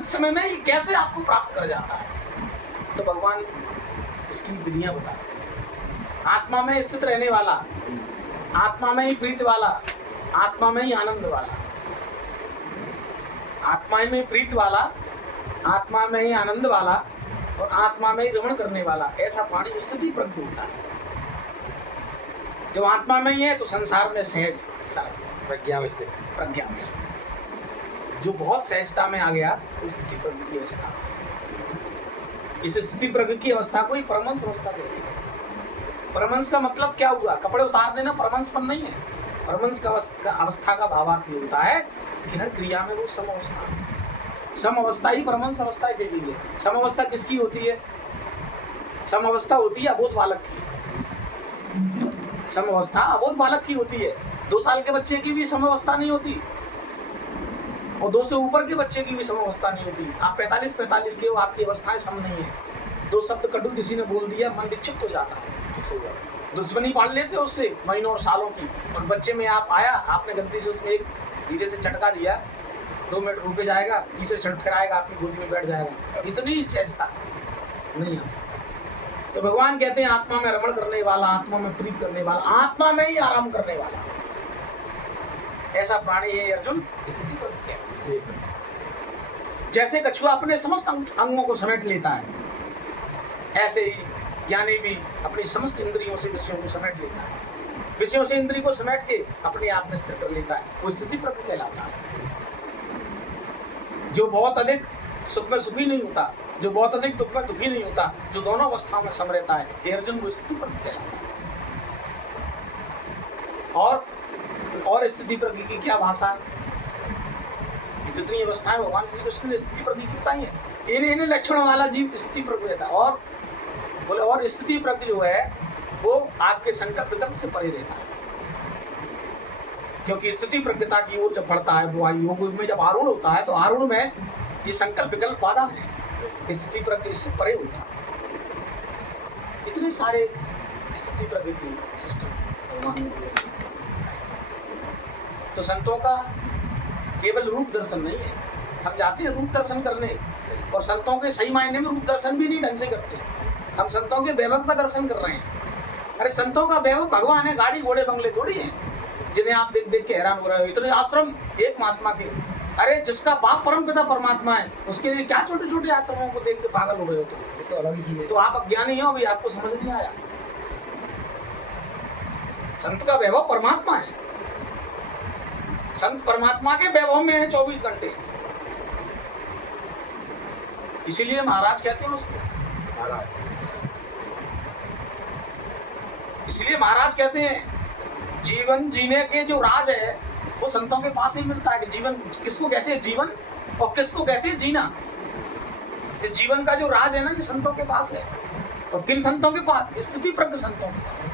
तुरंत समय में ये कैसे आपको प्राप्त कर जाता है? तो भगवान उसकी विधियां बता रहे हैं। आत्मा में स्थित रहने वाला, आत्मा में ही प्रीति वाला, आत्मा में ही आनंद वाला, आत्मा में प्रीत वाला, आत्मा में ही आनंद वाला और आत्मा में ही रमण करने वाला, ऐसा प्राणी स्थिति प्रज्ञ होता है। जब आत्मा में ही है तो संसार में सहज सरल प्रज्ञा में स्थित। प्रज्ञा में स्थित। जो बहुत सहजता में आ गया उस स्थिति प्रज्ञ की अवस्था। इस स्थिति प्रज्ञ की अवस्था को ही परमहंस अवस्था कहते हैं। परमहंस का मतलब क्या हुआ? कपड़े उतार देना परमहंसपन नहीं है। परमहंस का अवस्था का भावार्थ ये होता है कि हर क्रिया में वो समअवस्था है। समअवस्था ही परमहंस अवस्था है। समअवस्था किसकी होती है? समअवस्था होती है अबोध बालक की। समअवस्था अबोध बालक की होती है। 2 साल के बच्चे की भी समअवस्था नहीं होती और 2 से ऊपर के बच्चे की भी समअवस्था नहीं होती। आप 45 के हो, आपकी अवस्थाएं सम नहीं है। 2 शब्द कटु किसी ने बोल दिया, मन विक्षिप्त हो जाता है, दुश्मनी पाल लेते हो उससे महीनों और सालों की। और बच्चे में आप आया, आपने गलती से उसमें एक धीरे से चटका दिया, 2 मिनट रुके जाएगा, तीसरे क्षण फिर आएगा, आपकी गोदी में बैठ जाएगा। इतनी सहजता नहीं है। तो भगवान कहते हैं आत्मा में रमण करने वाला, आत्मा में प्रीत करने वाला, आत्मा में ही आराम करने वाला, ऐसा प्राणी है अर्जुन स्थिति पर क्या। जैसे कछुआ अपने समस्त अंगों को समेट लेता है, ऐसे ही ज्ञानी भी अपनी समस्त इंद्रियों से विषयों को समेट लेता है। विषयों से इंद्रिय को समेट के अपने आप में स्थिर कर लेता है, वो स्थिति प्रज्ञ कहलाता है। जो बहुत अधिक सुख में सुखी नहीं होता, जो बहुत अधिक दुख में दुखी नहीं होता, जो दोनों अवस्थाओं में सम रहता है, ये अर्जुन वो स्थिति प्रज्ञ कहलाता है। और स्थिति प्रज्ञ की क्या भाषा है? जितनी अवस्थाएं भगवान श्री कृष्ण ने स्थिति प्रज्ञ की बताई है, इन्हें लक्षणों वाला जीव स्थिति प्रज्ञ रहता है। और बोले और स्थिति प्रज्ञ जो है वो आपके संकल्प विकल्प से परे रहता है, क्योंकि स्थिति प्रज्ञता की ओर जब बढ़ता है, वो योग में जब आरूढ़ होता है तो आरूढ़ में ये संकल्प विकल्प बाधा है, स्थिति प्रज्ञ इससे परे होता है। इतने सारे स्थिति प्रज्ञ की सिस्टम भगवान ने दिए। तो संतों का केवल रूप दर्शन नहीं है। हम जाते हैं रूप दर्शन करने, और संतों के सही मायने में रूप दर्शन भी नहीं ढंग से करते। हम संतों के वैभव का दर्शन कर रहे हैं। अरे संतों का वैभव भगवान है, गाड़ी घोड़े बंगले थोड़ी हैं जिन्हें आप देख देख के हैरान हो रहे हो। इतने आश्रम एक महात्मा के, अरे जिसका बाप परम पिता परमात्मा है, उसके लिए क्या छोटे छोटे आश्रमों को देख के पागल हो रहे हो? तो अलग ही है। तो आप अज्ञानी हो, अभी आपको समझ नहीं आया। संत का वैभव परमात्मा है। संत परमात्मा के वैभव में है 24 घंटे। इसीलिए महाराज कहते हैं उसको महाराज। इसलिए महाराज कहते हैं जीवन जीने के जो राज है वो संतों के पास ही मिलता है। कि जीवन किसको कहते हैं? जीवन। और किसको कहते हैं? जीना। ये जीवन का जो राज है ना, ये संतों के पास है। और किन संतों के पास? स्थिति प्रज्ञ संतों के पास।